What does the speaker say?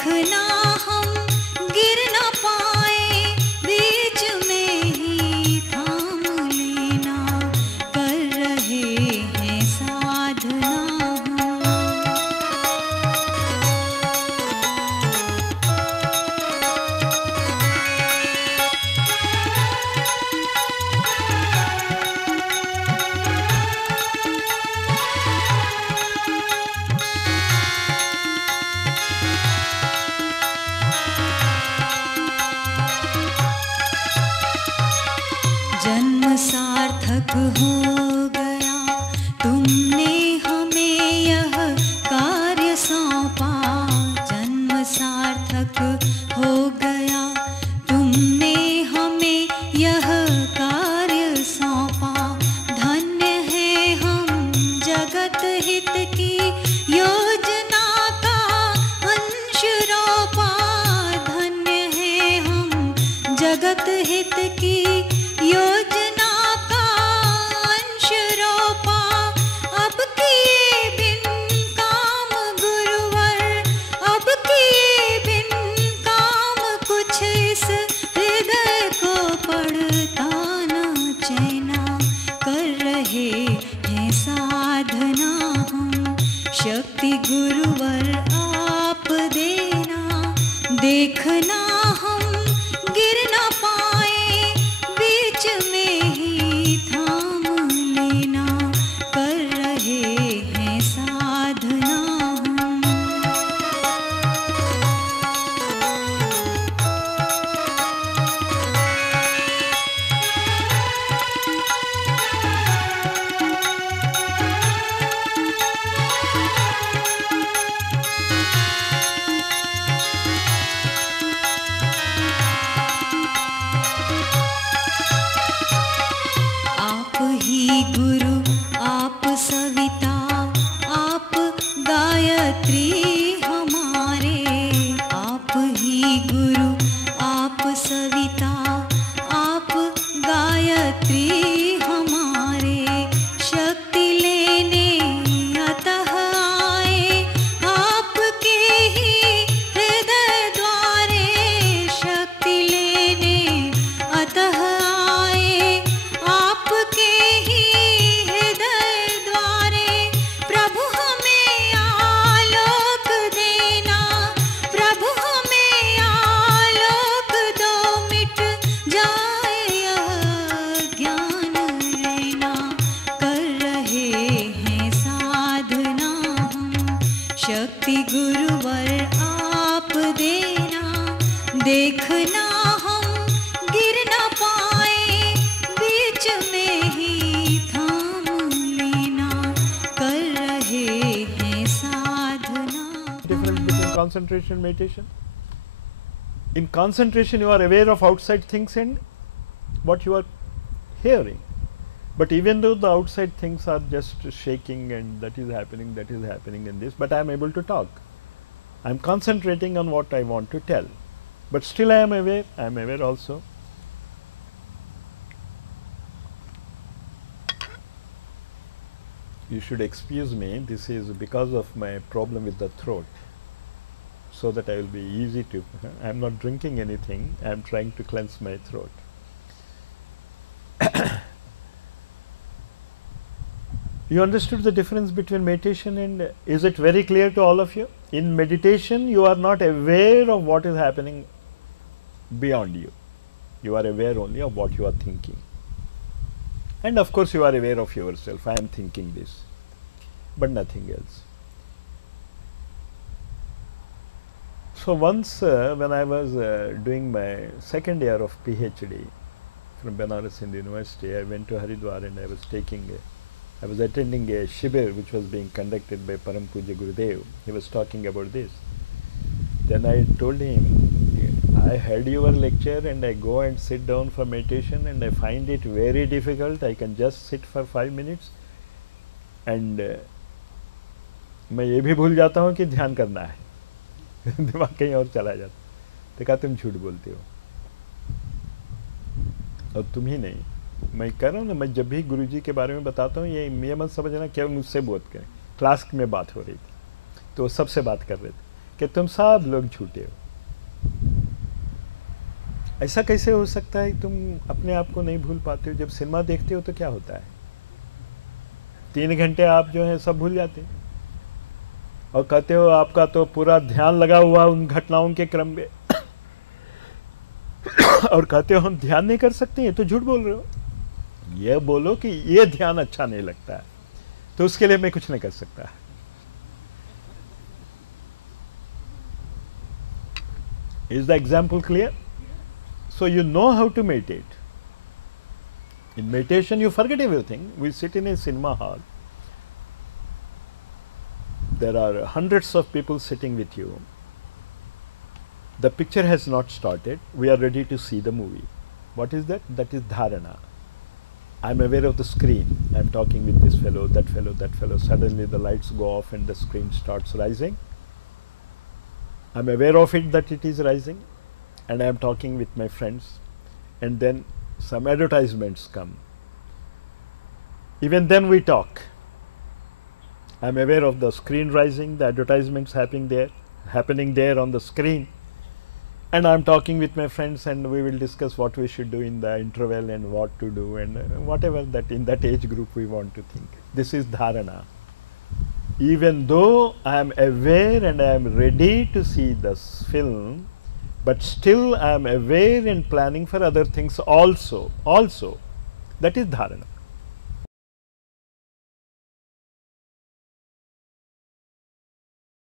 देखना हम गिर न पाए, बीच में ही थाम लेना, कर रहे हैं साधना हम। जन्म सार्थक हो गया, तुमने हमें यह कार्य सौंपा। जन्म सार्थक हो गया, तुमने हमें यह कार्य सौंपा। धन्य है हम जगत हित की योजना का अंश रोपा। धन्य है हम जगत हित की योजना का अंश रोपा। अब किए बिन काम गुरुवर, अब किए बिन काम कुछ इस हृदय को पड़ता न चैना, कर रहे हैं साधना हम। शक्ति गुरुवर आप देना, देखना हम गिर न पाए, बीच में ही थाम लेना, कर रहे हैं साधना हम। आप ही गुरु, आप सविता, आप गायत्री हमारे। आप ही गुरु, आप सविता, आप गायत्री हमारे। शक्ति लेने अतः आए, आपके ही हृदय द्वारे। शक्ति लेने अतः आए, आपके ही हृदय द्वारे। प्रभु हमें आलोक देना, प्रभु हमें आलोक दो, मिट जाए यह ज्ञान लेना, कर रहे हैं साधना हम। शक्ति गुरुवर आप देना, देखना हम गिर न पाए, बीच में ही थाम लेना, कर रहे हैं साधना। Difference between concentration and meditation. In concentration, you are aware of outside things and what you are hearing. But even though the outside things are just shaking and that is happening and this, but I am able to talk. I am concentrating on what I want to tell. But still I am aware. I am aware also. You should excuse me, this is because of my problem with the throat, so that I will be easy to, I am not drinking anything, I am trying to cleanse my throat. You understood the difference between meditation and, is it very clear to all of you? In meditation you are not aware of what is happening beyond you, you are aware only of what you are thinking. And of course you are aware of yourself, I am thinking this, but nothing else. So once when I was doing my second year of PhD from Banaras Hindu University, I went to Haridwar and I was attending a shibir which was being conducted by Param Pujya Gurudev. He was talking about this. Then I told him, I heard your lecture and I go and sit down for meditation and I find it very difficult. I can just sit for 5 minutes and मैं ये भी भूल जाता हूँ कि ध्यान करना है दिमाग कहीं और चला जाता। तो कहा तुम झूठ बोलते हो और तुम ही नहीं, मैं कह रहा हूँ ना, मैं जब भी गुरुजी के बारे में बताता हूँ ये मत समझना क्या मुझसे बोध करें। क्लास में बात हो रही थी तो सबसे बात कर रहे थे कि तुम सब लोग झूठे हो। ऐसा कैसे हो सकता है तुम अपने आप को नहीं भूल पाते हो? जब सिनेमा देखते हो तो क्या होता है, 3 घंटे आप जो है सब भूल जाते हैं और कहते हो आपका तो पूरा ध्यान लगा हुआ उन घटनाओं के क्रम में और कहते हो हम ध्यान नहीं कर सकते, ये तो झूठ बोल रहे हो। ये बोलो कि ये ध्यान अच्छा नहीं लगता है, तो उसके लिए मैं कुछ नहीं कर सकता। Is the example clear? So you know how to meditate. In meditation you forget everything. We sit in a cinema hall. There are hundreds of people sitting with you. The picture has not started. We are ready to see the movie. What is that? That is dharana. I am aware of the screen. I am talking with this fellow, that fellow, that fellow. Suddenly the lights go off and the screen starts rising. I am aware of it that it is rising, and I am talking with my friends, and then some advertisements come. Even then we talk. I am aware of the screen rising, the advertisements happening there on the screen, and I am talking with my friends, and we will discuss what we should do in the interval and what to do, and whatever that in that age group we want to think. This is dharana. Even though I am aware and I am ready to see this film, but still I am aware and planning for other things also. That is dharana.